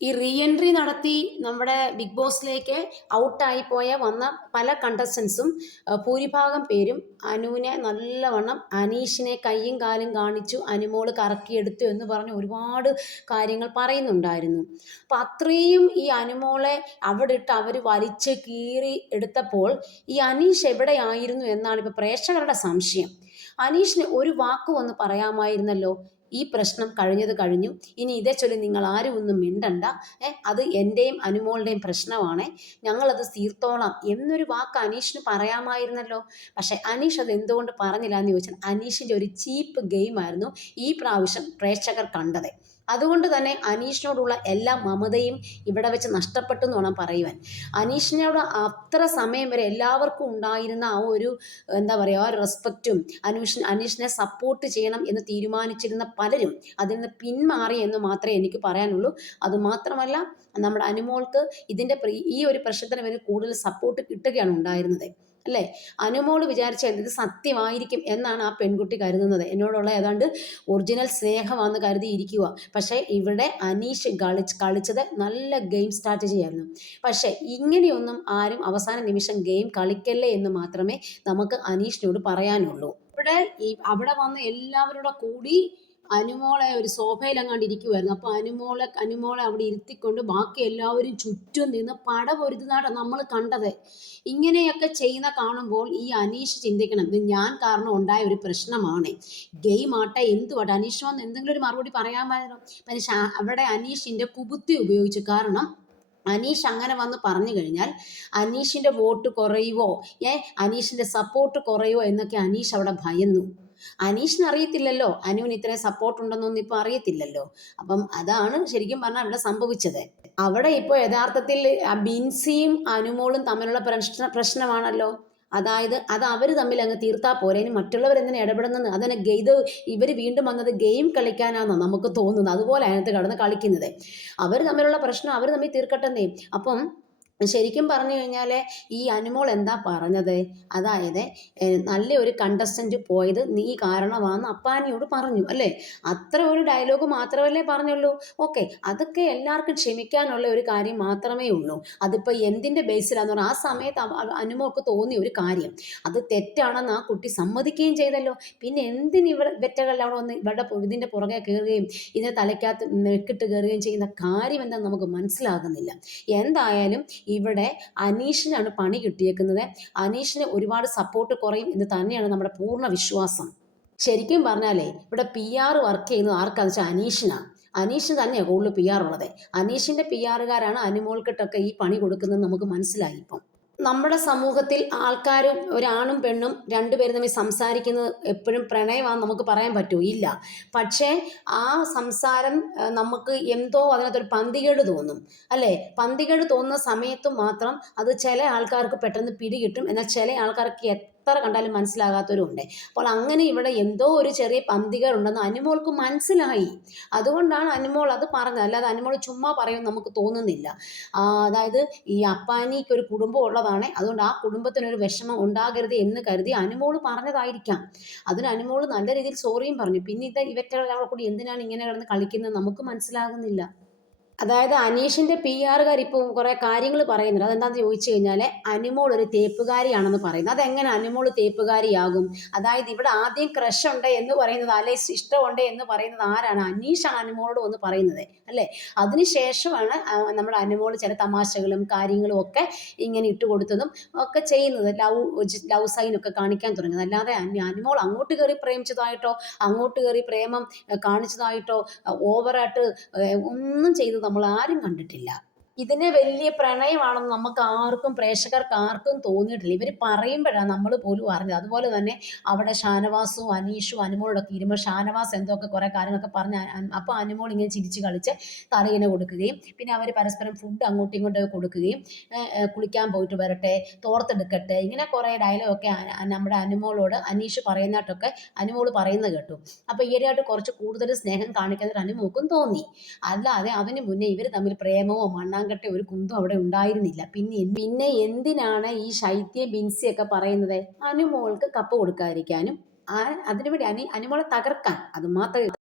ഈ റീഎൻട്രി നടത്തി നമ്മുടെ ബിഗ് ബോസിലേക്ക് ഔട്ടായി പോയ വന്ന പല കണ്ടസ്റ്റൻസും ഭൂരിഭാഗം പേരും അനുവിനെ നല്ലവണ്ണം അനീഷിനെ കയ്യും കാലും കാണിച്ചു അനുമോൾ കറക്കിയെടുത്തു എന്ന് പറഞ്ഞ് ഒരുപാട് കാര്യങ്ങൾ പറയുന്നുണ്ടായിരുന്നു. അപ്പം അത്രയും ഈ അനുമോളെ അവിടെ ഇട്ട് അവർ വലിച്ച് കീറി എടുത്തപ്പോൾ ഈ അനീഷ് എവിടെയായിരുന്നു എന്നാണ് ഇപ്പോൾ പ്രേക്ഷകരുടെ സംശയം. അനീഷിന് ഒരു വാക്ക് ഒന്ന് പറയാമായിരുന്നല്ലോ. ഈ പ്രശ്നം കഴിഞ്ഞത് കഴിഞ്ഞു. ഇനി ഇതേ ചൊല്ലി നിങ്ങൾ ആരും ഒന്നും മിണ്ടണ്ട. ഏ അത് എന്റെയും അനുമോളുടെയും പ്രശ്നമാണ്. ഞങ്ങളത് തീർത്തോളാം. എന്നൊരു വാക്ക് അനീഷിന് പറയാമായിരുന്നല്ലോ. പക്ഷേ അനീഷ് അത് എന്തുകൊണ്ട് പറഞ്ഞില്ല എന്ന് ചോദിച്ചാൽ അനീഷിന്റെ ഒരു ചീപ്പ് ഗെയിമായിരുന്നു ഈ പ്രാവശ്യം പ്രേക്ഷകർ കണ്ടത്. അതുകൊണ്ട് തന്നെ അനീഷിനോടുള്ള എല്ലാ മമതയും ഇവിടെ വെച്ച് നഷ്ടപ്പെട്ടു എന്ന് വേണം പറയുവാൻ. അനീഷിനോട് അത്ര സമയം വരെ എല്ലാവർക്കും ഉണ്ടായിരുന്ന ആ ഒരു എന്താ പറയുക ആ റെസ്പെക്റ്റും അനീഷ് അനീഷിനെ സപ്പോർട്ട് ചെയ്യണം എന്ന് തീരുമാനിച്ചിരുന്ന പലരും അതിൽ നിന്ന് പിന്മാറി എന്ന് മാത്രമേ എനിക്ക് പറയാനുള്ളൂ. അതുമാത്രമല്ല നമ്മുടെ അനുമോൾക്ക് ഇതിന്റെ ഈ ഒരു പ്രശ്നത്തിന് വേണ്ടി കൂടുതൽ സപ്പോർട്ട് കിട്ടുകയാണ് ഉണ്ടായിരുന്നത്. അല്ലേ? അനുമോൾ വിചാരിച്ച ഇത് സത്യമായിരിക്കും എന്നാണ് ആ പെൺകുട്ടി കരുതുന്നത്. എന്നോടുള്ള ഏതാണ്ട് ഒറിജിനൽ സ്നേഹമാണെന്ന് കരുതിയിരിക്കുക. പക്ഷേ ഇവിടെ അനീഷ് കളിച്ച് കളിച്ചത് നല്ല ഗെയിം സ്ട്രാറ്റജി ആയിരുന്നു പക്ഷേ ഇങ്ങനെയൊന്നും ആരും അവസാന നിമിഷം ഗെയിം കളിക്കല്ലേ എന്ന് മാത്രമേ നമുക്ക് അനീഷിനോട് പറയാനുള്ളൂ. ഇവിടെ ഈ അവിടെ വന്ന എല്ലാവരുടെ കൂടി അനുമോളെ ഒരു സോഫയിൽ അങ്ങാണ്ട് ഇരിക്കുമായിരുന്നു അപ്പോൾ അനുമോളെ അനുമോളെ അവിടെ ഇരുത്തിക്കൊണ്ട് ബാക്കി എല്ലാവരും ചുറ്റും നിന്ന് പട പൊരുതുന്നതാണ് നമ്മൾ കണ്ടത്. ഇങ്ങനെയൊക്കെ ചെയ്യുന്ന കാണുമ്പോൾ ഈ അനീഷ് ചിന്തിക്കണം ഇത് ഞാൻ കാരണം ഉണ്ടായ ഒരു പ്രശ്നമാണ്. ഗെയിം ആട്ടെ എന്തുവാട്ടെ അനീഷ് വന്ന് എന്തെങ്കിലും ഒരു മറുപടി പറയാമായിരുന്നു പക്ഷേ അവിടെ അനീഷിന്റെ കുബുത്തി ഉപയോഗിച്ചു. കാരണം അനീഷ് അങ്ങനെ വന്ന് പറഞ്ഞു കഴിഞ്ഞാൽ അനീഷിന്റെ വോട്ട് കുറയുവോ? ഏ അനീഷിന്റെ സപ്പോർട്ട് കുറയുവോ എന്നൊക്കെ അനീഷ് അവിടെ ഭയന്നു. അനീഷിന് അറിയത്തില്ലല്ലോ. അനുവിന് ഇത്രയും സപ്പോർട്ട് ഉണ്ടെന്നൊന്നും ഇപ്പൊ അറിയത്തില്ലല്ലോ. അപ്പം അതാണ് ശരിക്കും പറഞ്ഞാൽ അവിടെ സംഭവിച്ചത്. അവിടെ ഇപ്പോൾ യഥാർത്ഥത്തിൽ ബിൻസിയും അനുമോളും തമ്മിലുള്ള പ്രശ്ന പ്രശ്നമാണല്ലോ. അതായത് അത് അവർ തമ്മിൽ അങ്ങ് തീർത്താൽ പോരെ. ഇനി മറ്റുള്ളവർ എന്തിനാ ഇടപെടുന്നത് അതിനെ ഇത് ഇവർ വീണ്ടും വന്നത് ഗെയിം കളിക്കാനാണെന്നോ നമുക്ക് തോന്നുന്നത്. അതുപോലെ അതിനകത്ത് കടന്ന് കളിക്കുന്നത്. അവർ തമ്മിലുള്ള പ്രശ്നം അവർ തമ്മിൽ തീർക്കട്ടെന്നേ. അപ്പം ശരിക്കും പറഞ്ഞു കഴിഞ്ഞാൽ ഈ അനുമോൾ എന്താ പറഞ്ഞത്? അതായത് നല്ല ഒരു കണ്ടസ്റ്റന്റ് പോയത് നീ കാരണമാണെന്ന് അപ്പാനിയോട് പറഞ്ഞു അല്ലേ? അത്ര ഒരു ഡയലോഗ് മാത്രമല്ലേ പറഞ്ഞുള്ളൂ. ഓക്കെ അതൊക്കെ എല്ലാവർക്കും ക്ഷമിക്കാനുള്ള ഒരു കാര്യം മാത്രമേ ഉള്ളൂ. അതിപ്പോൾ എന്തിന്റെ ബേസിലാന്ന് പറഞ്ഞാൽ ആ സമയത്ത് അനുമോൾക്ക് തോന്നിയ ഒരു കാര്യം. അത് തെറ്റാണെന്ന് ആ കുട്ടി സമ്മതിക്കുകയും ചെയ്തല്ലോ. പിന്നെ എന്തിന് ഇവിടെ വെറ്റകളിൽ അവിടെ വന്ന് ഇവരുടെ ഇതിന്റെ പുറകെ കയറുകയും ഇതിനെ തലയ്ക്കകത്ത് നെക്കിട്ട് കയറുകയും ചെയ്യുന്ന കാര്യം എന്താണെന്ന് നമുക്ക് മനസ്സിലാകുന്നില്ല. എന്തായാലും ഇവിടെ അനീഷിനാണ് പണി കിട്ടിയേക്കുന്നത്. അനീഷിന് ഒരുപാട് സപ്പോർട്ട് കുറയും എന്ന് തന്നെയാണ് നമ്മുടെ പൂർണ വിശ്വാസം. ശരിക്കും പറഞ്ഞാലേ ഇവിടെ പി ആർ വർക്ക് ചെയ്യുന്നത് ആർക്കാന്ന് വെച്ചാൽ അനീഷിനാണ് അനീഷ് തന്നെയാണ് കൂടുതൽ പി ആർ ഉള്ളത്. അനീഷിന്റെ പി ആറുകാരാണ് അനുമോൾക്കിട്ടൊക്കെ ഈ പണി കൊടുക്കുന്നത് നമുക്ക് മനസ്സിലായി ഇപ്പം. നമ്മുടെ സമൂഹത്തിൽ ആൾക്കാരും ഒരാണും പെണ്ണും രണ്ടുപേരും തമ്മിൽ സംസാരിക്കുന്നത് എപ്പോഴും പ്രണയമാണെന്ന് നമുക്ക് പറയാൻ പറ്റൂ ഇല്ല പക്ഷേ ആ സംസാരം നമുക്ക് എന്തോ അതിനകത്തൊരു പന്തികേട് തോന്നും. അല്ലേ? പന്തികേട് തോന്നുന്ന സമയത്ത് മാത്രം അത് ചില ആൾക്കാർക്ക് പെട്ടെന്ന് പിടികിട്ടും. എന്നാൽ ചില ആൾക്കാർക്ക് എത്ര കണ്ടാലും മനസ്സിലാകാത്തവരുണ്ട് അപ്പോൾ അങ്ങനെ ഇവിടെ എന്തോ ഒരു ചെറിയ പന്തികർ ഉണ്ടെന്ന് അനുമോൾക്ക് മനസ്സിലായി. അതുകൊണ്ടാണ് അനുമോൾ അത് പറഞ്ഞത്. അല്ലാതെ അനുമോൾ ചുമ്മാ പറയും നമുക്ക് തോന്നുന്നില്ല. അതായത് ഈ അപ്പാനിക്ക് ഒരു കുടുംബം ഉള്ളതാണ്. അതുകൊണ്ട് ആ കുടുംബത്തിനൊരു വിഷമം ഉണ്ടാകരുത് എന്ന് കരുതി അനുമോൾ പറഞ്ഞതായിരിക്കാം. അതിന് അനുമോൾ നല്ല രീതിയിൽ സോറിയും പറഞ്ഞു. പിന്നെ ഇത് ഇവറ്റകളെ കൂടി എന്തിനാണ് ഇങ്ങനെ കിടന്ന് കളിക്കുന്നത് നമുക്ക് മനസ്സിലാകുന്നില്ല. അതായത് അനീഷിന്റെ പി ആറുകാർ ഇപ്പോൾ കുറേ കാര്യങ്ങൾ പറയുന്നുണ്ട്. അതെന്താണെന്ന് ചോദിച്ചു കഴിഞ്ഞാൽ അനുമോൾ ഒരു തേപ്പുകാരിയാണെന്ന് പറയുന്നത് അതെങ്ങനെ അനുമോൾ തേപ്പുകാരിയാകും? അതായത് ഇവിടെ ആദ്യം ക്രഷ് ഉണ്ട് എന്ന് പറയുന്നത് അല്ലെ ഇഷ്ടമുണ്ട് എന്ന് പറയുന്നത് ആരാണ്? അനീഷാണ് അനുമോളോട് എന്ന് പറയുന്നത് അല്ലേ? അതിനുശേഷമാണ് നമ്മുടെ അനുമോൾ ചില തമാശകളും കാര്യങ്ങളും ഒക്കെ ഇങ്ങനെ ഇട്ട് കൊടുത്തതും ഒക്കെ ചെയ്യുന്നത്. ലവ് ലവ് സൈനൊക്കെ കാണിക്കാൻ തുടങ്ങുന്നത്. അല്ലാതെ അനുമോൾ അങ്ങോട്ട് കയറി പ്രേമിച്ചതായിട്ടോ അങ്ങോട്ട് കയറി പ്രേമം കാണിച്ചതായിട്ടോ ഓവറായിട്ട് ഒന്നും ചെയ്തത് നമ്മൾ ആരും കണ്ടിട്ടില്ല. ഇതിനെ വലിയ പ്രണയമാണെന്ന് നമുക്ക് ആർക്കും പ്രേക്ഷകർക്ക് ആർക്കും തോന്നിയിട്ടില്ല. ഇവർ പറയുമ്പോഴാണ് നമ്മൾ പോലും അറിഞ്ഞത്. അതുപോലെ തന്നെ അവിടെ ഷാനവാസും അനീഷും അനുമോളൊക്കെ ഇരുമ്പോൾ ഷാനവാസ് എന്തൊക്കെ കുറേ കാര്യങ്ങളൊക്കെ പറഞ്ഞ് അപ്പോൾ അനുമോൾ ഇങ്ങനെ ചിരിച്ച് കളിച്ച് തലയിനെ കൊടുക്കുകയും പിന്നെ അവർ പരസ്പരം ഫുഡ് അങ്ങോട്ടും ഇങ്ങോട്ടും കൊടുക്കുകയും കുളിക്കാൻ പോയിട്ട് വരട്ടെ തോർത്തെടുക്കട്ടെ ഇങ്ങനെ കുറേ ഡയലോഗൊക്കെ നമ്മുടെ അനുമോളോട് അനീഷ് പറയുന്നതായിട്ടൊക്കെ അനുമോൾ പറയുന്നത് കേട്ടു. അപ്പോൾ ഈയിടെയായിട്ട് കുറച്ച് കൂടുതൽ സ്നേഹം കാണിക്കുന്നൊരു അനുമോക്കും തോന്നി. അല്ലാതെ അതിന് മുന്നേ ഇവർ തമ്മിൽ പ്രേമവും മണ്ണാൻ കെട്ട ഒരു കുന്തും അവിടെ ഉണ്ടായിരുന്നില്ല. പിന്നെ പിന്നെ എന്തിനാണ് ഈ ശൈത്യ ബിൻസിയൊക്കെ പറയുന്നത്? അനുമോൾക്ക് കപ്പ് കൊടുക്കാതിരിക്കാനും അതിനുവേണ്ടി അനി അനുമോളെ തകർക്കാൻ. അത് മാത്രമേ